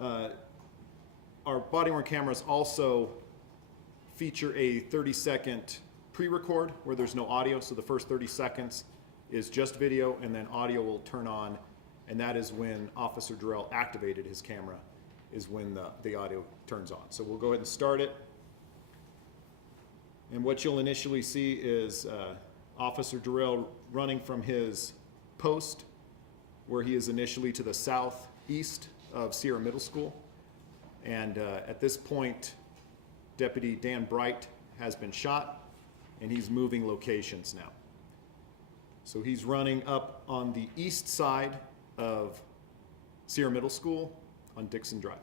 Our body-worn cameras also feature a 30-second pre-record where there's no audio, so the first 30 seconds is just video, and then audio will turn on, and that is when Officer Durrell activated his camera, is when the audio turns on. So we'll go ahead and start it. And what you'll initially see is Officer Durrell running from his post, where he is initially to the southeast of Sierra Middle School. And at this point, Deputy Dan Bright has been shot, and he's moving locations now. So he's running up on the east side of Sierra Middle School on Dixon Drive.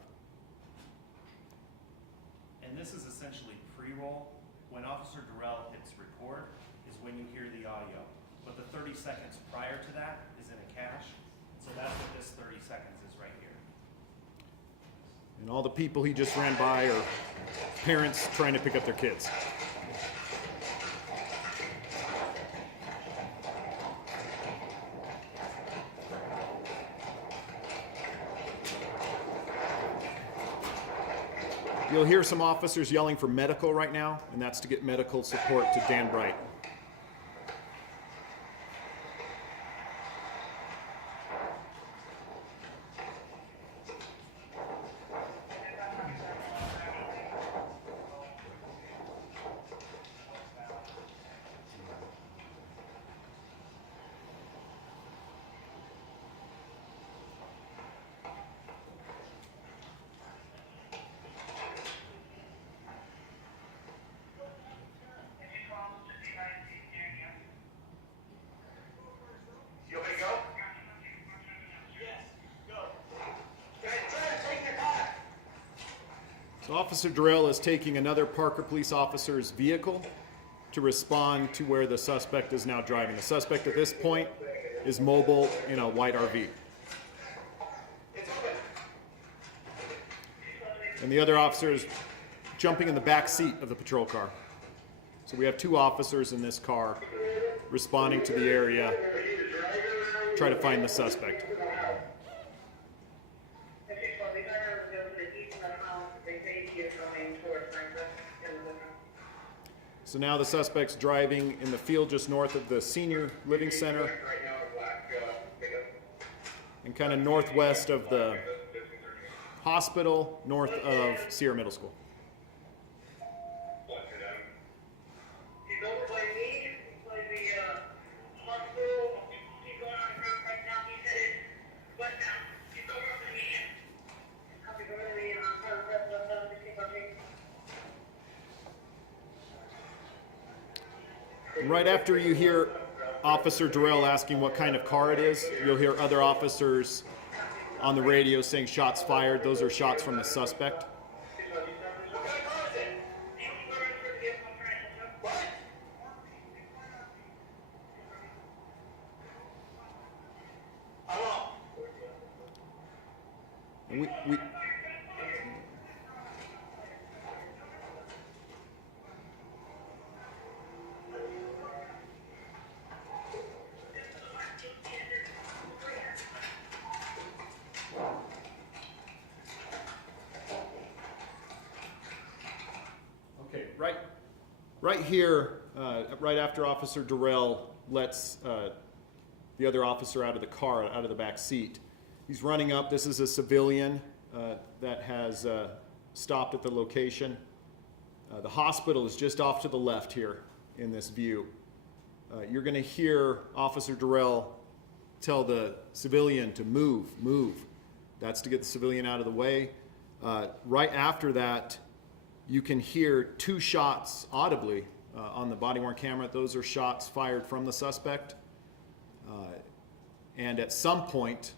And this is essentially pre-roll. When Officer Durrell hits record is when you hear the audio. But the 30 seconds prior to that is in a cache. So that's what this 30 seconds is right here. And all the people he just ran by are parents trying to pick up their kids. You'll hear some officers yelling for medical right now, and that's to get medical support to Dan Bright. So Officer Durrell is taking another Parker police officer's vehicle to respond to where the suspect is now driving. The suspect at this point is mobile in a white RV. And the other officer is jumping in the back seat of the patrol car. So we have two officers in this car responding to the area, try to find the suspect. So now the suspect's driving in the field just north of the Senior Living Center and kind of northwest of the hospital, north of Sierra Middle School. Right after you hear Officer Durrell asking what kind of car it is, you'll hear other officers on the radio saying shots fired. Those are shots from the suspect. And we Right here, right after Officer Durrell lets the other officer out of the car, out of the back seat, he's running up. This is a civilian that has stopped at the location. The hospital is just off to the left here in this view. You're going to hear Officer Durrell tell the civilian to move, move. That's to get the civilian out of the way. Right after that, you can hear two shots audibly on the body-worn camera. Those are shots fired from the suspect. And at some point,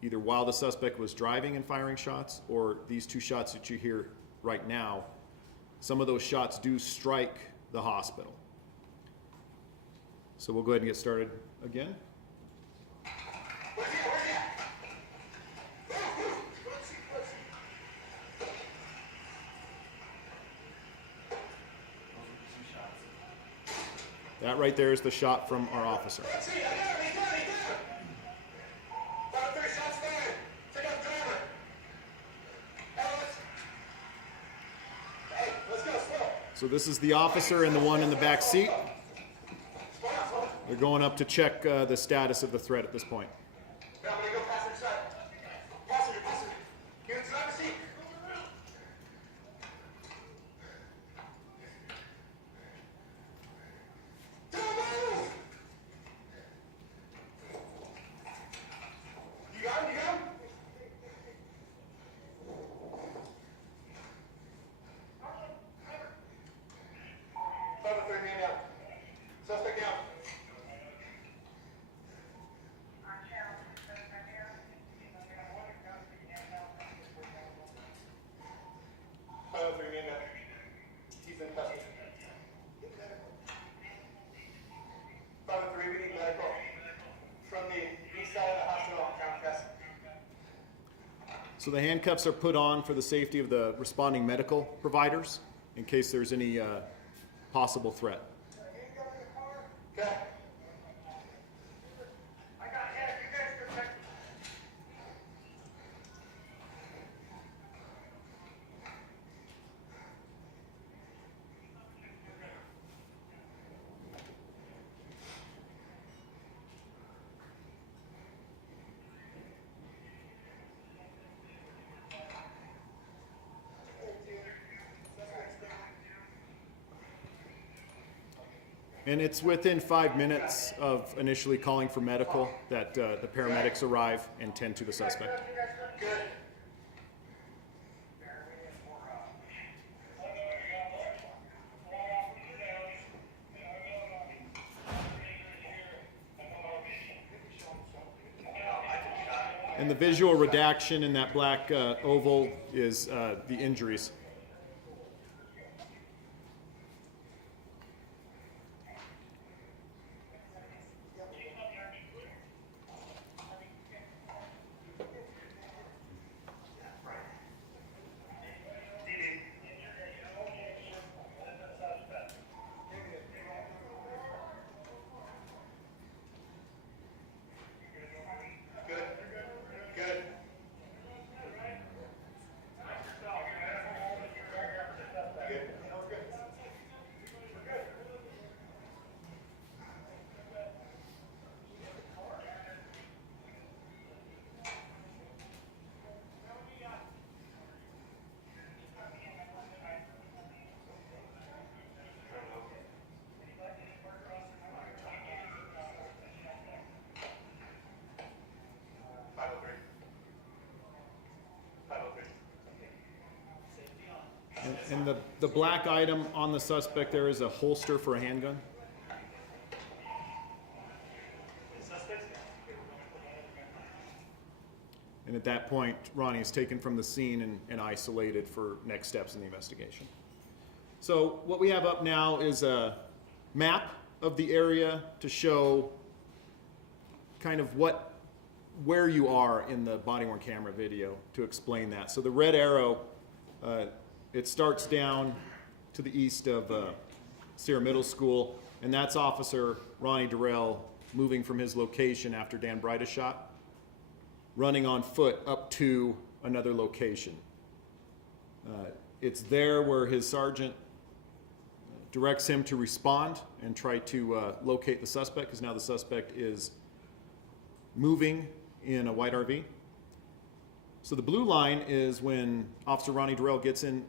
either while the suspect was driving and firing shots, or these two shots that you hear right now, some of those shots do strike the hospital. So we'll go ahead and get started again. That right there is the shot from our officer. So this is the officer and the one in the back seat. They're going up to check the status of the threat at this point. I'm gonna go passenger side. Passenger. Here in the driver's seat. Don't move! You got him? 503 man down. Suspect down. He's in custody. 503, we need medical from the east side of the hospital on Crown Crest. So the handcuffs are put on for the safety of the responding medical providers in case there's any possible threat. Okay. And it's within 5 minutes of initially calling for medical that the paramedics arrive and tend to the suspect. Good. And the visual redaction in that black oval is the injuries. Good. And the black item on the suspect there is a holster for a handgun. And at that point, Ronnie is taken from the scene and isolated for next steps in the investigation. So what we have up now is a map of the area to show kind of where you are in the body-worn camera video to explain that. So the red arrow, it starts down to the east of Sierra Middle School, and that's Officer Ronnie Durrell moving from his location after Dan Bright is shot, running on foot up to another location. It's there where his sergeant directs him to respond and try to locate the suspect, because now the suspect is moving in a white RV. So the blue line is when Officer Ronnie Durrell gets in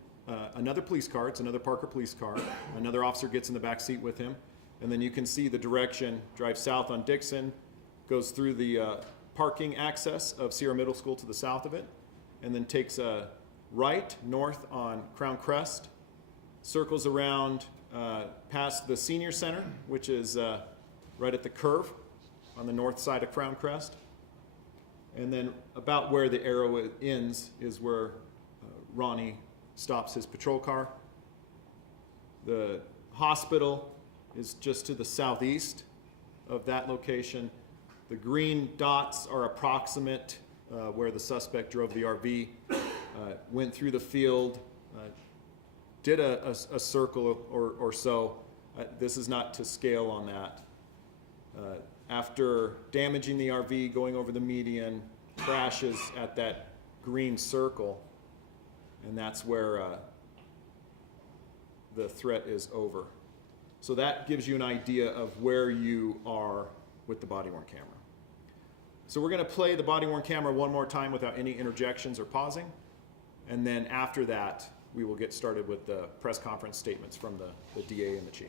another police car. It's another Parker police car. Another officer gets in the back seat with him. And then you can see the direction, drives south on Dixon, goes through the parking access of Sierra Middle School to the south of it, and then takes a right north on Crown Crest, circles around past the Senior Center, which is right at the curve on the north side of Crown Crest. And then about where the arrow ends is where Ronnie stops his patrol car. The hospital is just to the southeast of that location. The green dots are approximate where the suspect drove the RV, went through the field, did a circle or so. This is not to scale on that. After damaging the RV, going over the median, crashes at that green circle, and that's where the threat is over. So that gives you an idea of where you are with the body-worn camera. So we're going to play the body-worn camera one more time without any interjections or pausing. And then after that, we will get started with the press conference statements from the DA and the chief.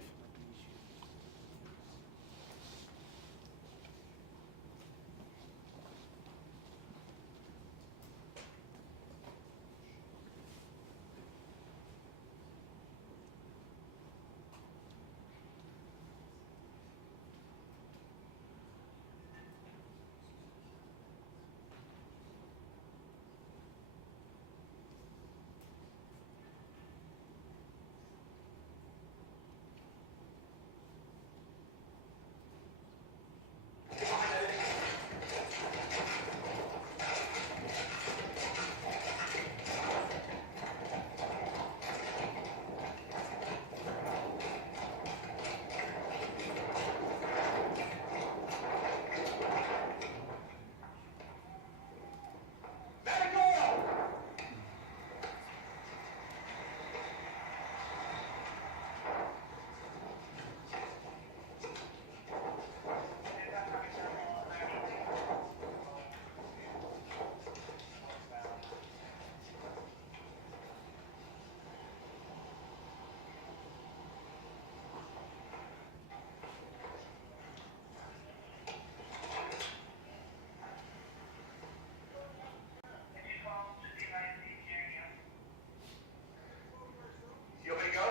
You want me to go?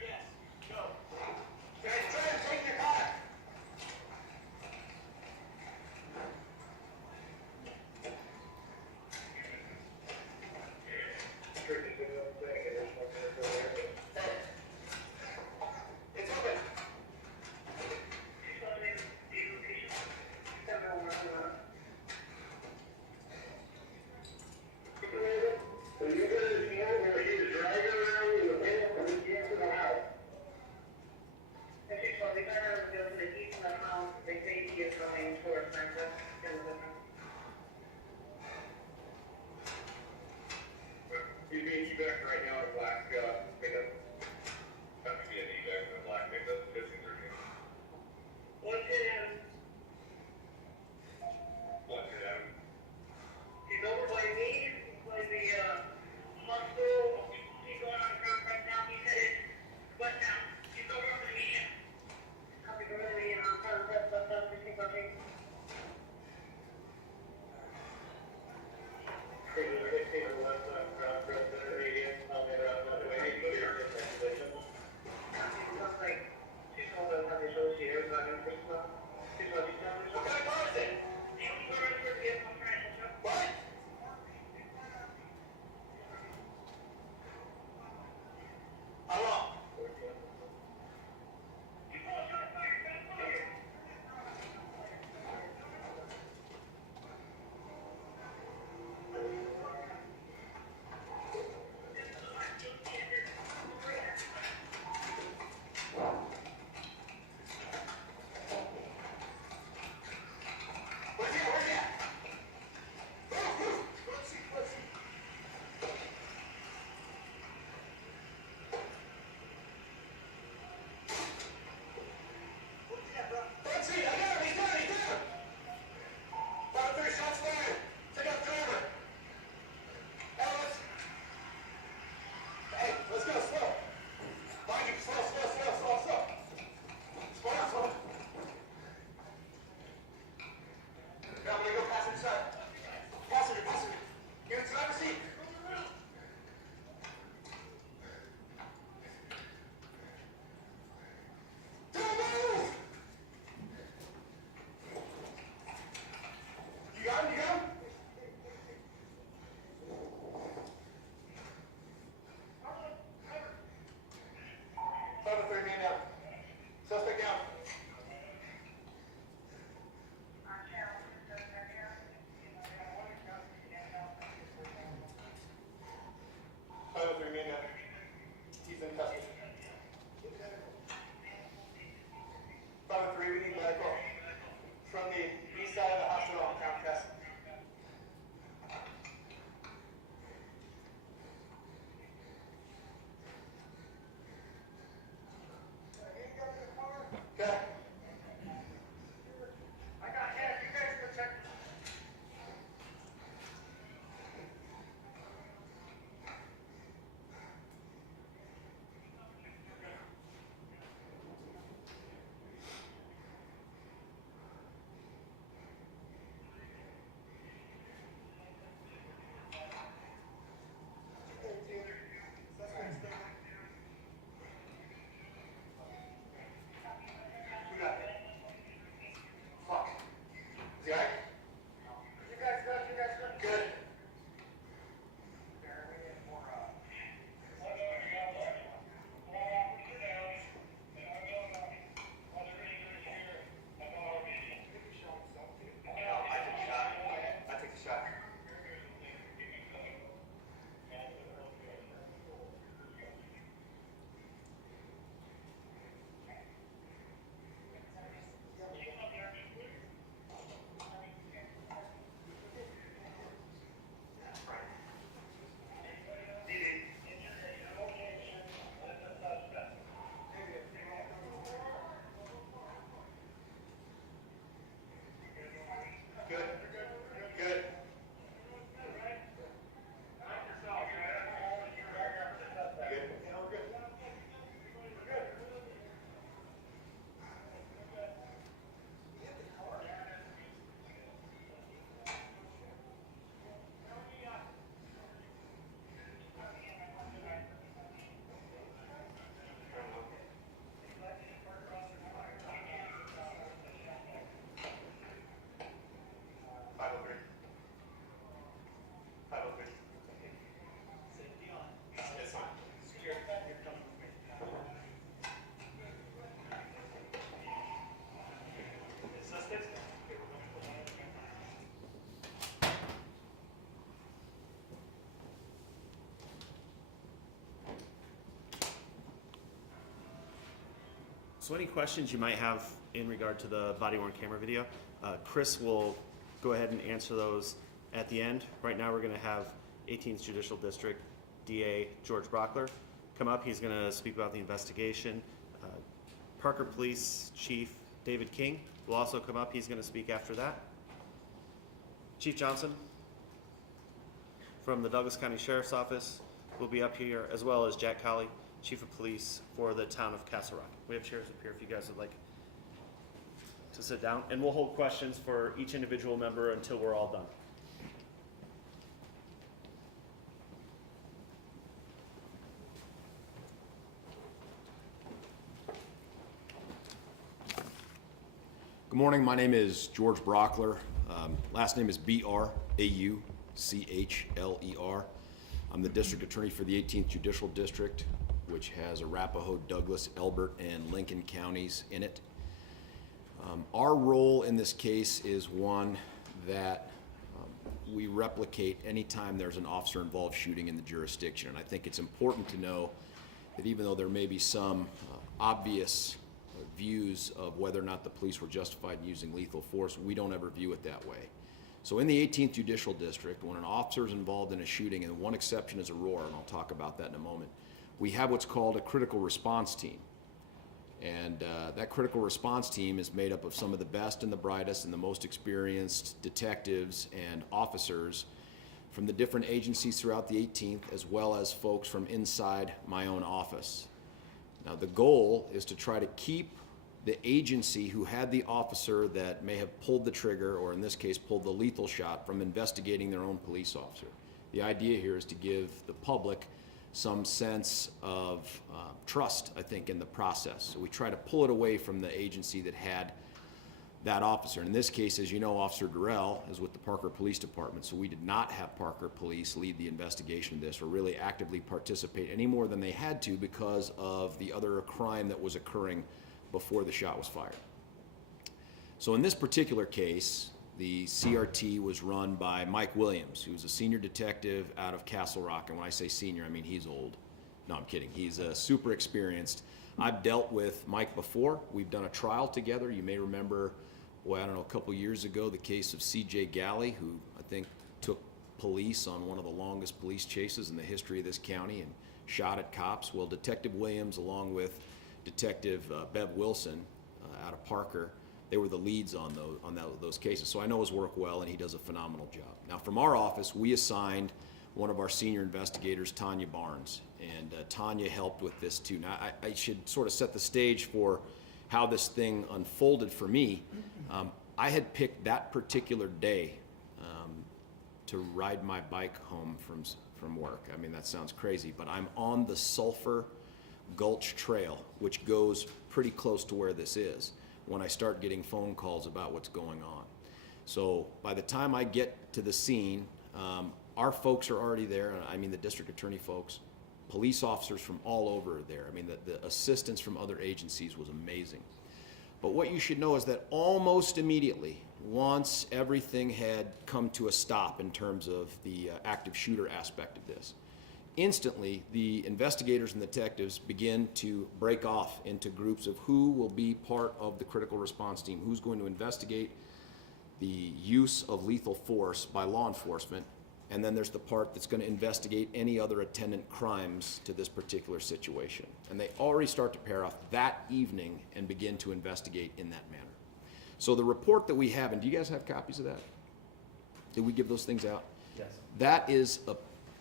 Yes, go. Guys, try to take your car. It's open. So you're gonna see where he's driving around in the van and he gets to the house. He's being evac right now in a black pickup. Not to be an evac in a black pickup, 1513. What's it at? What's it at? He's over by me, by the hospital. He's going on the ground right now. He's headed west now. He's over by me. Copy, go to the front left, 1513. Crazy, we're going to take a left, cross, press, center, radius, on the way, clear. So any questions you might have in regard to the body-worn camera video, Chris will go ahead and answer those at the end. Right now we're going to have 18th Judicial District DA George Brauchler come up. He's going to speak about the investigation. Parker Police Chief David King will also come up. He's going to speak after that. Chief Johnson from the Douglas County Sheriff's Office will be up here, as well as Jack Colley, Chief of Police for the town of Castle Rock. We have chairs up here if you guys would like to sit down, and we'll hold questions for each individual member until we're all done. Good morning. My name is George Brauchler. Last name is Brauchler. I'm the district attorney for the 18th Judicial District, which has Arapahoe, Douglas, Elbert, and Lincoln counties in it. Our role in this case is one that we replicate anytime there's an officer-involved shooting in the jurisdiction. And I think it's important to know that even though there may be some obvious views of whether or not the police were justified in using lethal force, we don't ever view it that way. So in the 18th Judicial District, when an officer is involved in a shooting, and one exception is Aurora, and I'll talk about that in a moment, we have what's called a critical response team. And that critical response team is made up of some of the best and the brightest and the most experienced detectives and officers from the different agencies throughout the 18th, as well as folks from inside my own office. Now, the goal is to try to keep the agency who had the officer that may have pulled the trigger, or in this case pulled the lethal shot, from investigating their own police officer. The idea here is to give the public some sense of trust, I think, in the process. So we try to pull it away from the agency that had that officer. And in this case, as you know, Officer Durrell is with the Parker Police Department, so we did not have Parker Police lead the investigation of this or really actively participate any more than they had to because of the other crime that was occurring before the shot was fired. So in this particular case, the CRT was run by Mike Williams, who's a senior detective out of Castle Rock. And when I say senior, I mean he's old. No, I'm kidding. He's super experienced. I've dealt with Mike before. We've done a trial together. You may remember, a couple years ago, the case of C.J. Galley, who I think took police on one of the longest police chases in the history of this county and shot at cops. Well, Detective Williams, along with Detective Bev Wilson out of Parker, they were the leads on those cases. So I know his work well, and he does a phenomenal job. Now, from our office, we assigned one of our senior investigators, Tanya Barnes, and Tanya helped with this too. Now, I should sort of set the stage for how this thing unfolded for me. I had picked that particular day to ride my bike home from work. I mean, that sounds crazy, but I'm on the Sulphur Gulch Trail, which goes pretty close to where this is, when I start getting phone calls about what's going on. So by the time I get to the scene, our folks are already there. I mean, the district attorney folks, police officers from all over are there. I mean, the assistance from other agencies was amazing. But what you should know is that almost immediately, once everything had come to a stop in terms of the active shooter aspect of this, instantly the investigators and detectives begin to break off into groups of who will be part of the critical response team, who's going to investigate the use of lethal force by law enforcement, and then there's the part that's going to investigate any other attendant crimes to this particular situation. And they already start to pair off that evening and begin to investigate in that manner. So the report that we have, and do you guys have copies of that? Did we give those things out? Yes. That is a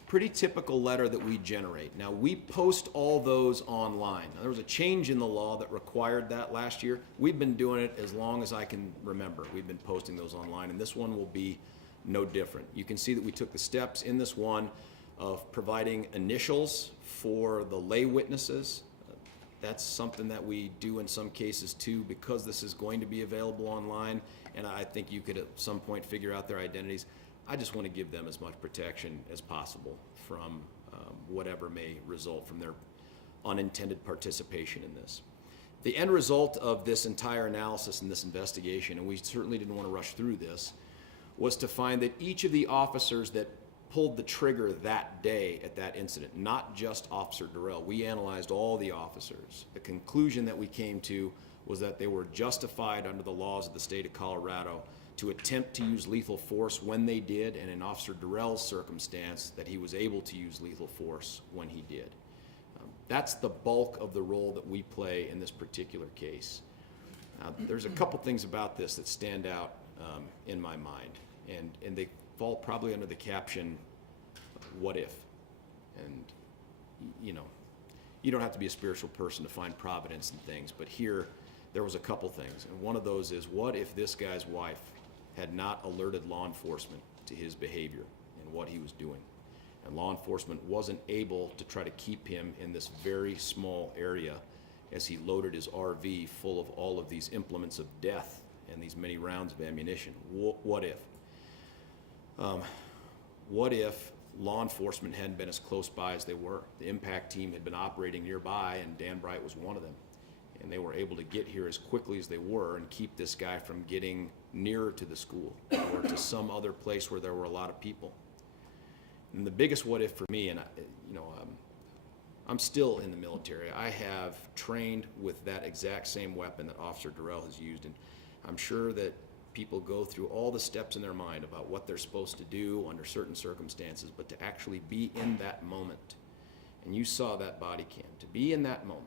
pretty typical letter that we generate. Now, we post all those online. Now, there was a change in the law that required that last year. We've been doing it as long as I can remember. We've been posting those online, and this one will be no different. You can see that we took the steps in this one of providing initials for the lay witnesses. That's something that we do in some cases too, because this is going to be available online, and I think you could at some point figure out their identities. I just want to give them as much protection as possible from whatever may result from their unintended participation in this. The end result of this entire analysis and this investigation, and we certainly didn't want to rush through this, was to find that each of the officers that pulled the trigger that day at that incident, not just Officer Durrell. We analyzed all the officers. The conclusion that we came to was that they were justified under the laws of the state of Colorado to attempt to use lethal force when they did, and in Officer Durrell's circumstance, that he was able to use lethal force when he did. That's the bulk of the role that we play in this particular case. There's a couple things about this that stand out in my mind, and they fall probably under the caption, what if? And, you know, you don't have to be a spiritual person to find providence in things, but here there was a couple things. And one of those is, what if this guy's wife had not alerted law enforcement to his behavior and what he was doing? And law enforcement wasn't able to try to keep him in this very small area as he loaded his RV full of all of these implements of death and these many rounds of ammunition. What if? What if law enforcement hadn't been as close by as they were? The impact team had been operating nearby, and Dan Bright was one of them. And they were able to get here as quickly as they were and keep this guy from getting nearer to the school or to some other place where there were a lot of people. And the biggest what if for me, and I'm still in the military. I have trained with that exact same weapon that Officer Durrell has used, and I'm sure that people go through all the steps in their mind about what they're supposed to do under certain circumstances, but to actually be in that moment, and you saw that body cam, to be in that moment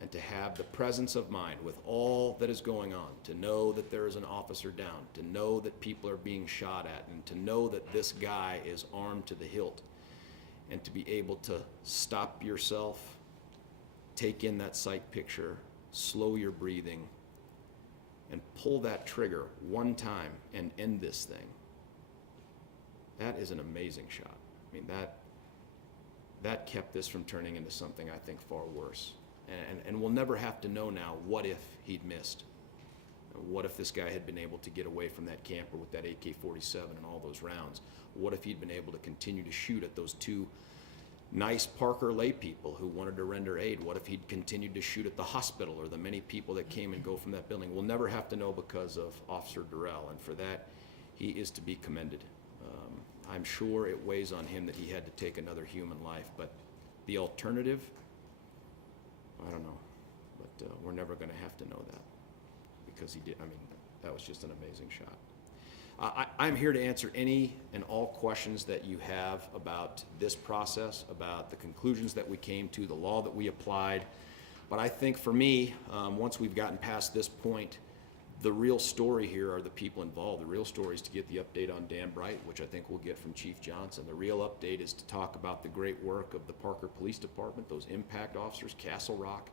and to have the presence of mind with all that is going on, to know that there is an officer down, to know that people are being shot at, and to know that this guy is armed to the hilt, and to be able to stop yourself, take in that sight picture, slow your breathing, and pull that trigger one time and end this thing. That is an amazing shot. I mean, that kept this from turning into something I think far worse. And we'll never have to know now, what if he'd missed? What if this guy had been able to get away from that camper with that AK-47 and all those rounds? What if he'd been able to continue to shoot at those two nice Parker lay people who wanted to render aid? What if he'd continued to shoot at the hospital or the many people that came and go from that building? We'll never have to know because of Officer Durrell, and for that, he is to be commended. I'm sure it weighs on him that he had to take another human life, but the alternative, I don't know, but we're never going to have to know that because he did. I mean, that was just an amazing shot. I'm here to answer any and all questions that you have about this process, about the conclusions that we came to, the law that we applied. But I think for me, once we've gotten past this point, the real story here are the people involved. The real story is to get the update on Dan Bright, which I think we'll get from Chief Johnson. The real update is to talk about the great work of the Parker Police Department, those impact officers, Castle Rock,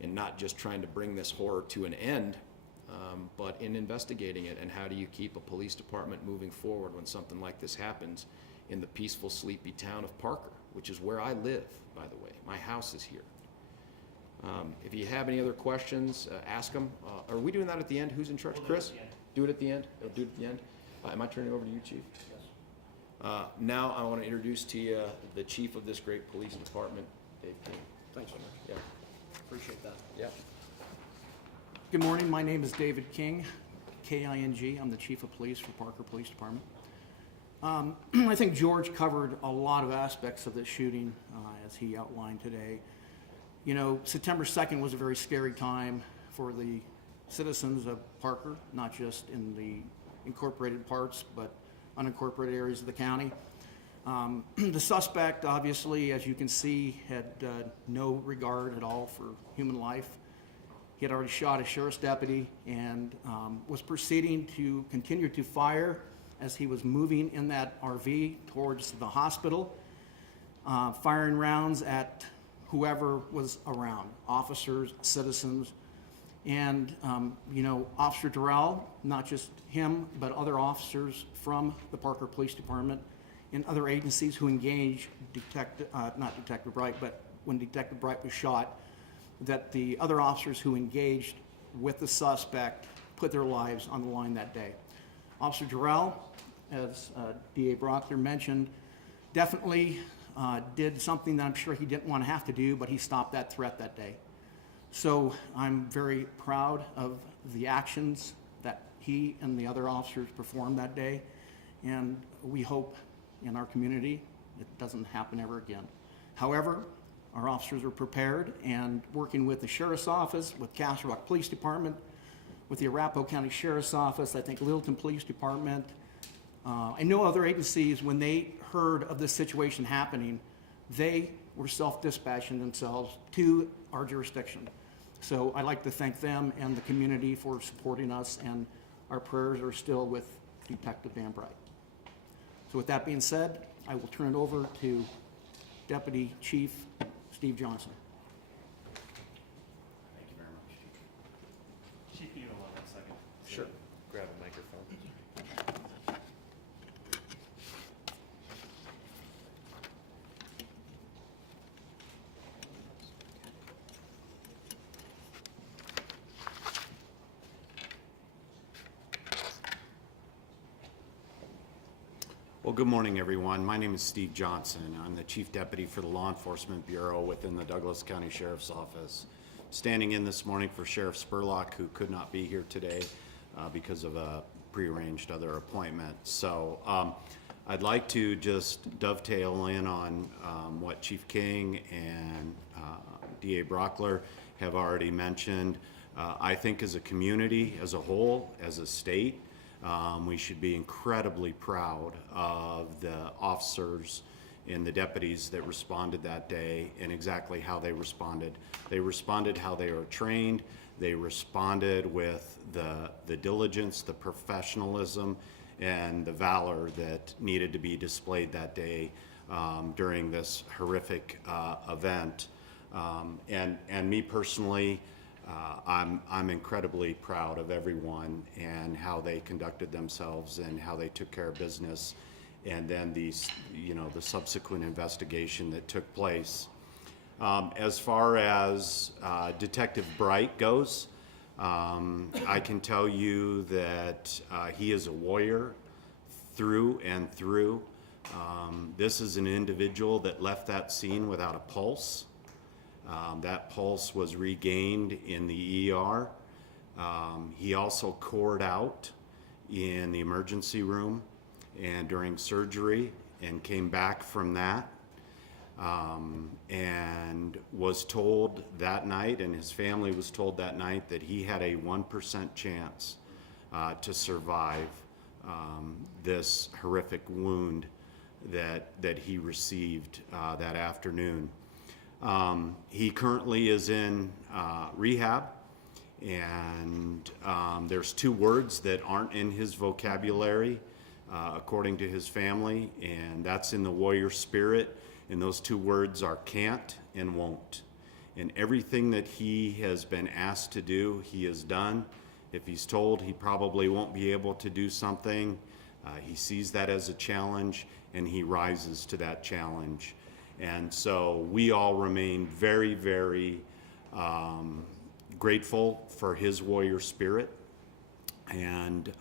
and not just trying to bring this horror to an end, but in investigating it. And how do you keep a police department moving forward when something like this happens in the peaceful, sleepy town of Parker, which is where I live, by the way. My house is here. If you have any other questions, ask them. Are we doing that at the end? Who's in charge? We'll Chris? Do it at the end? Do it at the end? Am I turning it over to you, Chief? Yes. Now I want to introduce to you the chief of this great police department, Dave King. Thanks, Jim. Yeah. Appreciate that. Yeah. Good morning. My name is David King, K-I-N-G. I'm the Chief of Police for Parker Police Department. I think George covered a lot of aspects of this shooting as he outlined today. You know, September 2nd was a very scary time for the citizens of Parker, not just in the incorporated parts, but unincorporated areas of the county. The suspect, obviously, as you can see, had no regard at all for human life. He had already shot a sheriff's deputy and was proceeding to continue to fire as he was moving in that RV towards the hospital, firing rounds at whoever was around, officers, citizens. And, you know, Officer Durrell, not just him, but other officers from the Parker Police Department and other agencies who engaged not Detective Bright, but when Detective Bright was shot, that the other officers who engaged with the suspect put their lives on the line that day. Officer Durrell, as DA Brauchler mentioned, definitely did something that I'm sure he didn't want to have to do, but he stopped that threat that day. So I'm very proud of the actions that he and the other officers performed that day, and we hope in our community. It doesn't happen ever again. However, our officers are prepared and working with the Sheriff's Office, with Castle Rock Police Department, with the Arapahoe County Sheriff's Office, I think Littleton Police Department, and no other agencies, when they heard of this situation happening, they were self-dispatching themselves to our jurisdiction. So I'd like to thank them and the community for supporting us, and our prayers are still with Detective Van Bright. So with that being said, I will turn it over to Deputy Chief Steve Johnson. Thank you very much, Chief. Chief, you hold on a second. Sure. Grab a microphone. Well, good morning, everyone. My name is Steve Johnson. I'm the Chief Deputy for the Law Enforcement Bureau within the Douglas County Sheriff's Office. Standing in this morning for Sheriff Spurlock, who could not be here today because of a prearranged other appointment. So I'd like to just dovetail in on what Chief King and DA Brauchler have already mentioned. I think as a community, as a whole, as a state, we should be incredibly proud of the officers and the deputies that responded that day and exactly how they responded. They responded how they were trained. They responded with the diligence, the professionalism, and the valor that needed to be displayed that day during this horrific event. And me personally, I'm incredibly proud of everyone and how they conducted themselves and how they took care of business, and then the subsequent investigation that took place. As far as Detective Bright goes, I can tell you that he is a warrior through and through. This is an individual that left that scene without a pulse. That pulse was regained in the ER. He also cored out in the emergency room and during surgery and came back from that and was told that night, and his family was told that night, that he had a 1% chance to survive this horrific wound that he received that afternoon. He currently is in rehab, and there's two words that aren't in his vocabulary, according to his family, and that's in the warrior spirit, and those two words are can't and won't. And everything that he has been asked to do, he has done. If he's told he probably won't be able to do something, he sees that as a challenge, and he rises to that challenge. And so we all remain very, very grateful for his warrior spirit. And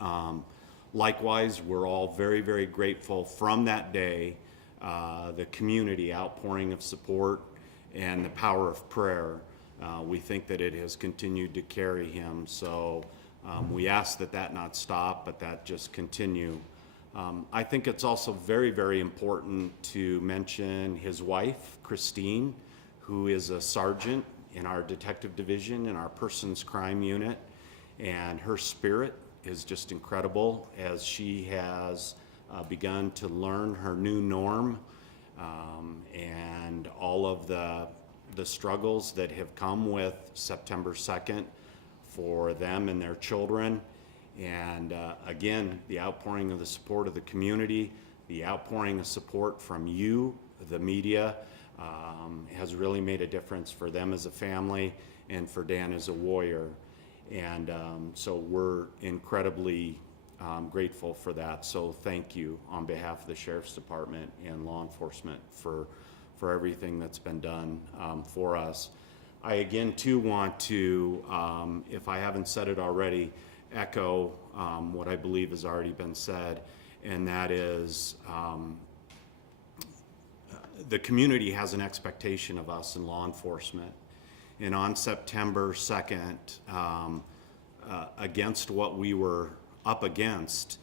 likewise, we're all very, very grateful from that day, the community outpouring of support and the power of prayer. We think that it has continued to carry him. So we ask that that not stop, but that just continue. I think it's also very, very important to mention his wife, Christine, who is a sergeant in our detective division in our persons crime unit, and her spirit is just incredible as she has begun to learn her new norm and all of the struggles that have come with September 2nd for them and their children. And again, the outpouring of the support of the community, the outpouring of support from you, the media, has really made a difference for them as a family and for Dan as a warrior. And so we're incredibly grateful for that. So thank you on behalf of the Sheriff's Department and law enforcement for everything that's been done for us. I again too want to, if I haven't said it already, echo what I believe has already been said, and that is the community has an expectation of us in law enforcement. And on September 2nd, against what we were up against,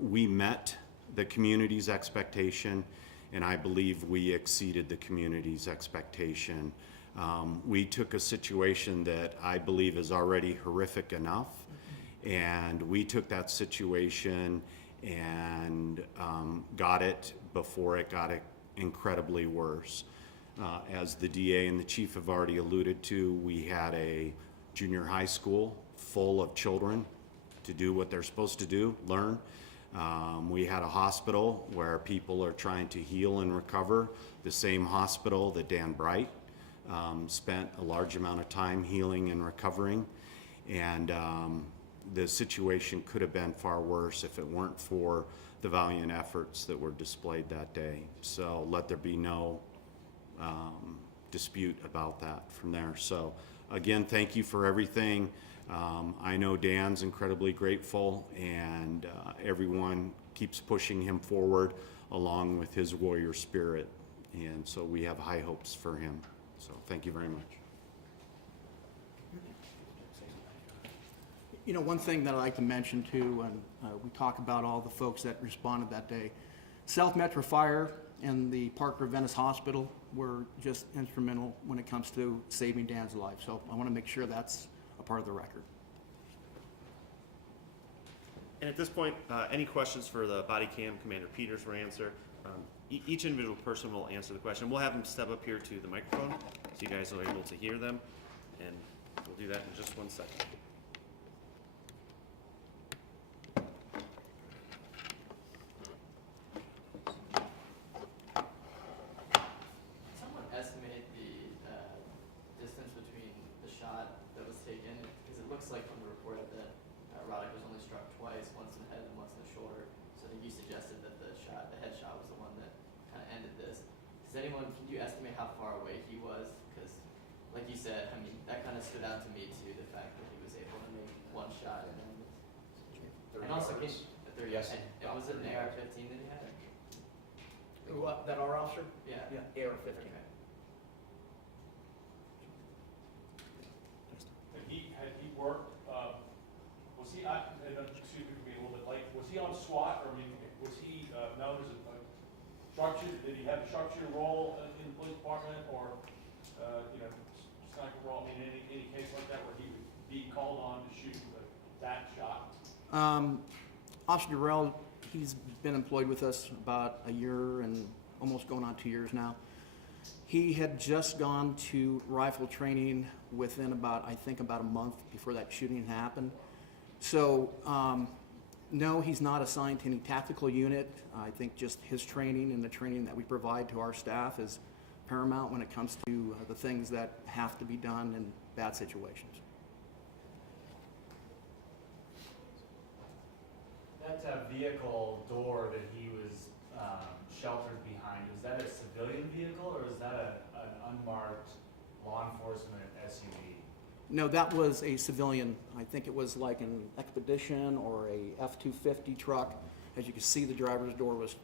we met the community's expectation, and I believe we exceeded the community's expectation. We took a situation that I believe is already horrific enough, and we took that situation and got it before it got incredibly worse. As the DA and the chief have already alluded to, we had a junior high school full of children to do what they're supposed to do, learn. We had a hospital where people are trying to heal and recover, the same hospital that Dan Bright spent a large amount of time healing and recovering. And the situation could have been far worse if it weren't for the valiant efforts that were displayed that day. So let there be no dispute about that from there. So again, thank you for everything. I know Dan's incredibly grateful, and everyone keeps pushing him forward along with his warrior spirit. And so we have high hopes for him. So thank you very much. You know, one thing that I'd like to mention too, and we talk about all the folks that responded that day. South Metro Fire and the Parker Venice Hospital were just instrumental when it comes to saving Dan's life. So I want to make sure that's a part of the record. And at this point, any questions for the body cam, Commander Peters will answer. Each individual person will answer the question. We'll have them step up here to the microphone so you guys are able to hear them. And we'll do that in just 1 second. Someone estimate the distance between the shot that was taken? Because it looks like from the report that Roddick was only struck twice, once in the head and once in the shoulder. So I think you suggested that the head shot was the one that kind of ended this. Can you estimate how far away he was? Because like you said, I mean, that kind of stood out to me too, the fact that he was able to make one shot and then. And also, Yes. and was it an AR-15 that he had? What, that our officer? Yeah. Yeah, AR-15. Okay. Had he worked, was he, excuse me, a little bit late, was he on SWAT, or I mean, was he known as a structure, did he have a structure role in the police department, or, sniper role, I mean, any case like that where he would be called on to shoot that shot? Officer Durrell, he's been employed with us about a year and almost going on 2 years now. He had just gone to rifle training within about a month before that shooting happened. So, no, he's not assigned to any tactical unit. I think just his training and the training that we provide to our staff is paramount when it comes to the things that have to be done in bad situations. That vehicle door that he was sheltered behind, is that a civilian vehicle or is that an unmarked law enforcement SUV? No, that was a civilian. I think it was like an Expedition or a F-250 truck. As you can see, the driver's door was,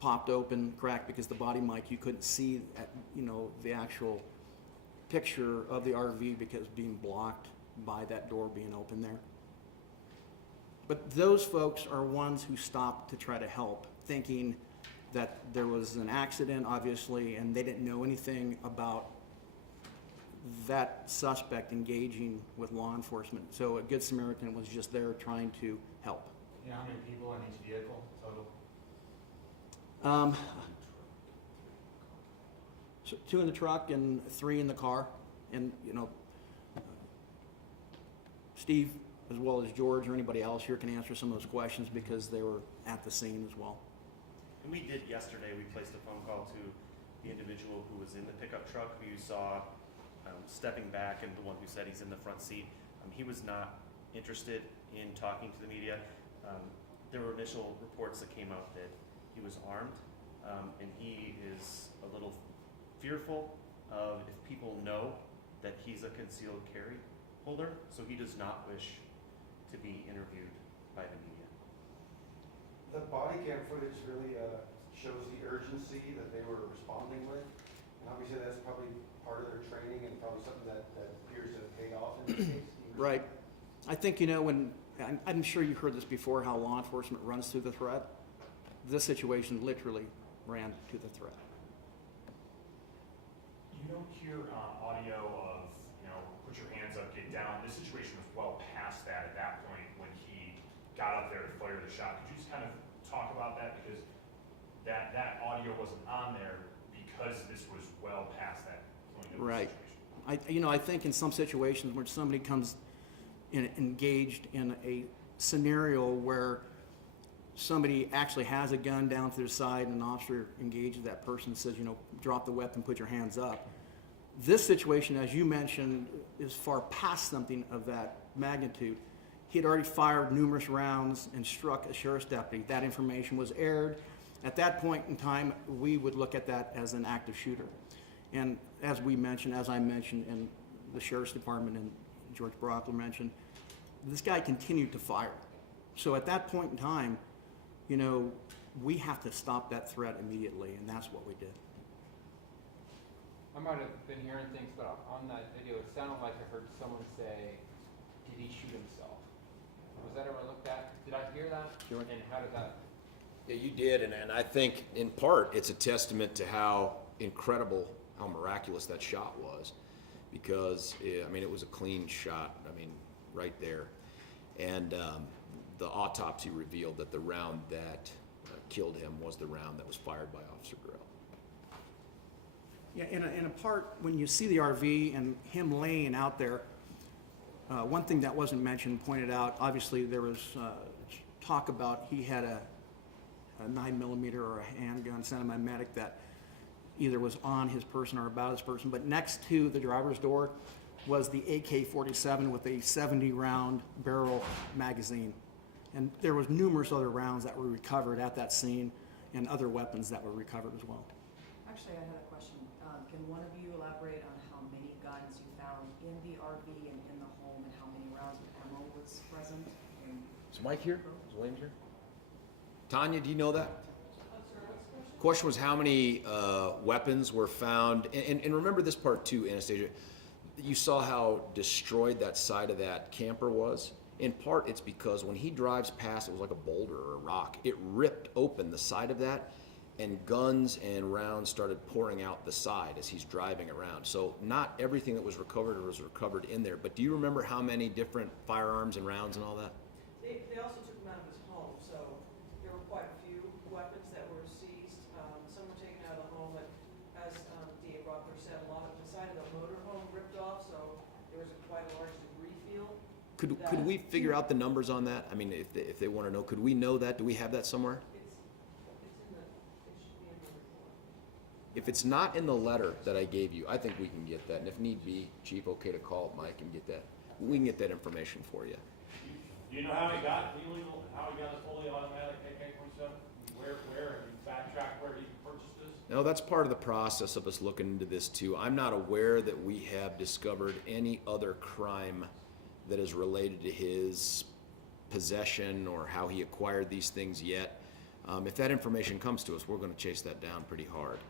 popped open, cracked, because the body mic, you couldn't see, the actual picture of the RV because being blocked by that door being open there. But those folks are ones who stopped to try to help, thinking that there was an accident, obviously, and they didn't know anything about that suspect engaging with law enforcement. So a Good Samaritan was just there trying to help. You know how many people in each vehicle total? So 2 in the truck and 3 in the car. And, Steve, as well as George or anybody else here, can answer some of those questions because they were at the scene as well. And we did yesterday, we placed a phone call to the individual who was in the pickup truck who you saw stepping back, and the one who said he's in the front seat. He was not interested in talking to the media. There were initial reports that came out that he was armed, and he is a little fearful of if people know that he's a concealed carry holder, so he does not wish to be interviewed by the media. The body cam footage really shows the urgency that they were responding with. And obviously that's probably part of their training and probably something that appears to have paid off in this case. Right. I think, I'm sure you've heard this before, how law enforcement runs through the threat. this situation literally ran to the threat. You don't hear audio of, put your hands up, get down. This situation was well past that at that point when he got up there to fire the shot. Could you just kind of talk about that? Because that audio wasn't on there because this was well past that point of the Right. situation. I think in some situations where somebody comes engaged in a scenario where somebody actually has a gun down to their side and an officer engages that person and says, drop the weapon, put your hands up. This situation, as you mentioned, is far past something of that magnitude. He had already fired numerous rounds and struck a sheriff's deputy. That information was aired. At that point in time, we would look at that as an active shooter. And as I mentioned, and the sheriff's department and George Brauchler mentioned, this guy continued to fire. So at that point in time, we have to stop that threat immediately, and that's what we did. I might have been hearing things, but on that video, it sounded like I heard someone say, "Did he shoot himself?" Was that ever looked at? Did I hear that? Sure. And how did that? Yeah, you did, and I think in part it's a testament to how incredible, how miraculous that shot was, because it was a clean shot. Right there, and the autopsy revealed that the round that killed him was the round that was fired by Officer Durrell. Yeah, in a part, when you see the RV and him laying out there, one thing that wasn't mentioned, pointed out, obviously there was talk about he had a 9mm or a handgun semi-automatic that either was on his person or about his person, but next to the driver's door was the AK-47 with a 70-round barrel magazine. And there was numerous other rounds that were recovered at that scene and other weapons that were recovered as well. Actually, I had a question. Can one of you elaborate on how many guns you found in the RV and in the home, and how many rounds of ammo was present? Is Mike here? Is William here? Tanya, do you know that? Question was how many weapons were found, and remember this part too, Anastasia. You saw how destroyed that side of that camper was. In part, it's because when he drives past, it was like a boulder or a rock. It ripped open the side of that, and guns and rounds started pouring out the side as he's driving around. So not everything that was recovered in there. But do you remember how many different firearms and rounds and all that? They also took him out of his home, so there were quite a few weapons that were seized. Some were taken out of the home, but as D.A. Brauchler said, a lot of the side of the motorhome ripped off, so there was quite a large debris field. Could we figure out the numbers on that? If they want to know, could we know that? Do we have that somewhere? It should be in the report. If it's not in the letter that I gave you, I think we can get that. And if need be, Chief, okay to call Mike and get that. We can get that information for you. Do you know how he got a fully automatic AK-47? Where, have you backtracked where he purchased this? No, that's part of the process of us looking into this too. I'm not aware that we have discovered any other crime that is related to his possession or how he acquired these things yet. If that information comes to us, we're going to chase that down pretty hard.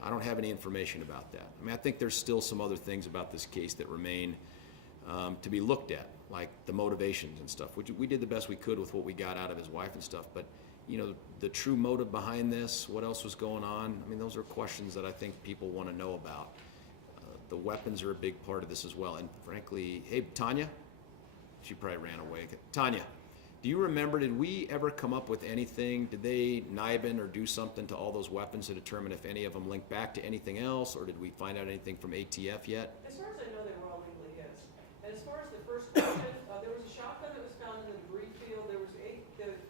I don't have any information about that. I think there's still some other things about this case that remain to be looked at, like the motivations and stuff, which we did the best we could with what we got out of his wife and stuff. But, the true motive behind this, what else was going on, those are questions that I think people want to know about. The weapons are a big part of this as well. And frankly, hey, Tanya? She probably ran away. Tanya, do you remember, did we ever come up with anything? Did they knife in or do something to all those weapons to determine if any of them linked back to anything else, or did we find out anything from ATF yet? As far as I know, they were all legally his. And as far as the first question, there was a shotgun that was found in the debris field. There was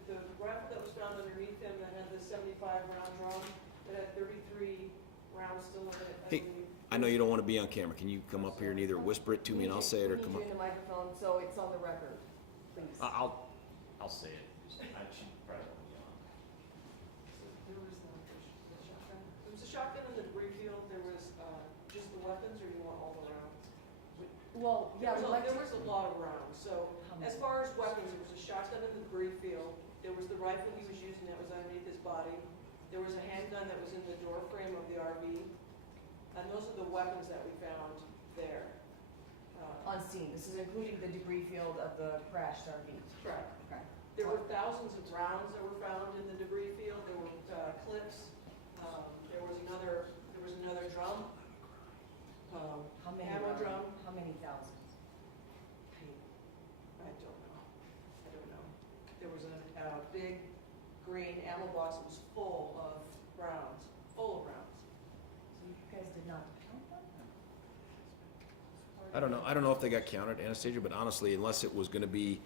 the rifle that was found underneath him that had the 75-round drum that had 33 rounds still in it. Hey, I know you don't want to be on camera. Can you come up here and either whisper it to me and I'll say it, or come up? We need you in the microphone, so it's on the record, please. I'll say it. She probably won't be on. There was the shotgun. There was a shotgun in the debris field. There was just the weapons, or you want all the rounds? Well, yeah, There was a lot of rounds. So as far as weapons, there was a shotgun in the debris field. There was the rifle he was using that was underneath his body. There was a handgun that was in the door frame of the RV. And those are the weapons that we found there. on scene. This is including the debris field of the crashed RV. Correct. Okay. There were thousands of rounds that were found in the debris field. There were clips. There was another drum. How many? Ammo drum. How many thousands? I don't know. There was a big green ammo box that was full of rounds. So you guys did not count them? I don't know if they got counted, Anastasia, but honestly, unless it was gonna be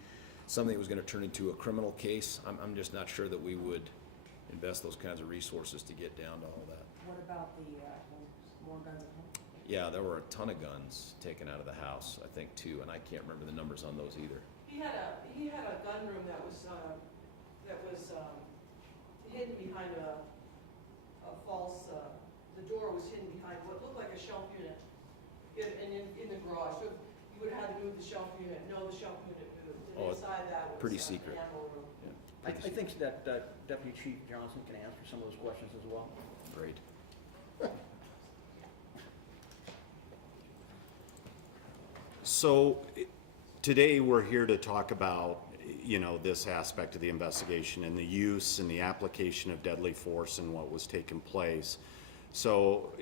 something that was gonna turn into a criminal case, I'm just not sure that we would invest those kinds of resources to get down to all that. What about the more guns at home? Yeah, there were a ton of guns taken out of the house, I think, too, and I can't remember the numbers on those either. He had a gun room that was hidden behind a false. The door was hidden behind what looked like a shelf unit in the garage. So you would have had to move the shelf unit. No, the shelf unit moved. And Oh, inside that was pretty secret. an ammo room. Yeah, I pretty think that Deputy Chief Johnson can answer some of those questions as well. great. So today we're here to talk about, this aspect of the investigation and the use and the application of deadly force and what was taking place. So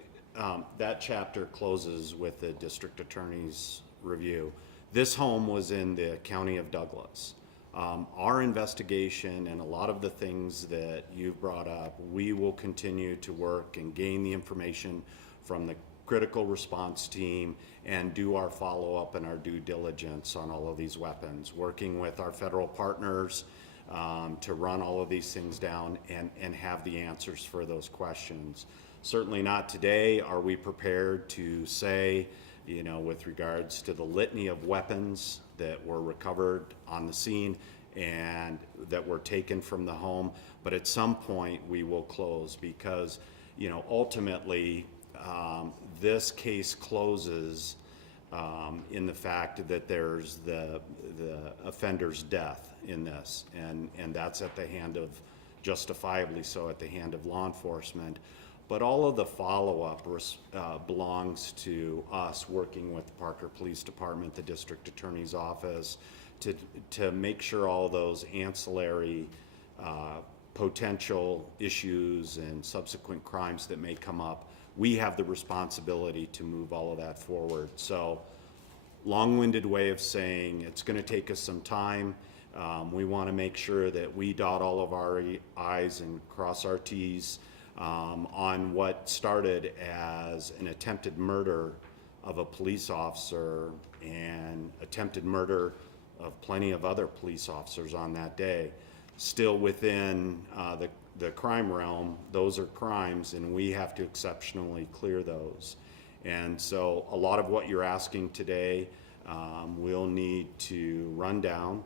that chapter closes with the district attorney's review. This home was in the county of Douglas. Our investigation and a lot of the things that you've brought up, we will continue to work and gain the information from the critical response team and do our follow-up and our due diligence on all of these weapons, working with our federal partners to run all of these things down and have the answers for those questions. Certainly not today are we prepared to say, with regards to the litany of weapons that were recovered on the scene and that were taken from the home, but at some point we will close because, ultimately, this case closes in the fact that there's the offender's death in this, and that's at the hand of, justifiably so, at the hand of law enforcement. But all of the follow-up belongs to us working with the Parker Police Department, the District Attorney's Office, to make sure all those ancillary potential issues and subsequent crimes that may come up, we have the responsibility to move all of that forward. So, long-winded way of saying it's going to take us some time. We want to make sure that we dot all of our I's and cross our T's on what started as an attempted murder of a police officer and attempted murder of plenty of other police officers on that day. Still within the crime realm, those are crimes, and we have to exceptionally clear those. And so a lot of what you're asking today, we'll need to run down,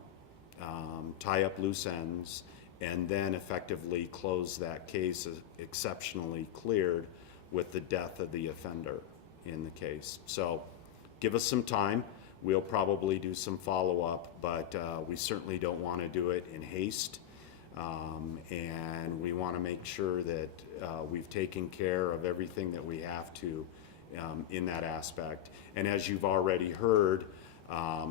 tie up loose ends, and then effectively close that case exceptionally cleared with the death of the offender in the case. So give us some time. We'll probably do some follow-up, but we certainly don't want to do it in haste. And we want to make sure that we've taken care of everything that we have to in that aspect. And as you've already heard,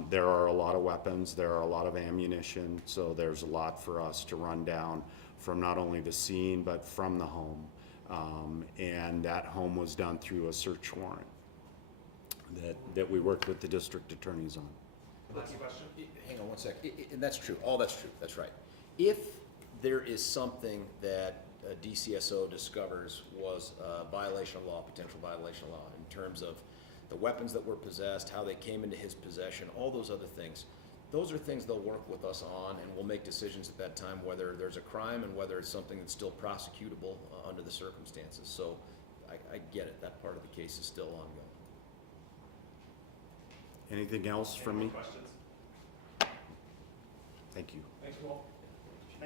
there are a lot of weapons, there are a lot of ammunition, so there's a lot for us to run down from not only the scene but from the home. And that home was done through a search warrant that we worked with the district attorneys on. Last question? Hang on one sec. And that's true. All that's true. That's right. If there is something that a DCSO discovers was a violation of law, potential violation of law, in terms of the weapons that were possessed, how they came into his possession, all those other things, those are things they'll work with us on, and we'll make decisions at that time whether there's a crime and whether it's something that's still prosecutable under the circumstances. So I get it. That part of the case is still ongoing. Anything else from me? Questions? Thank you. Thanks, Will.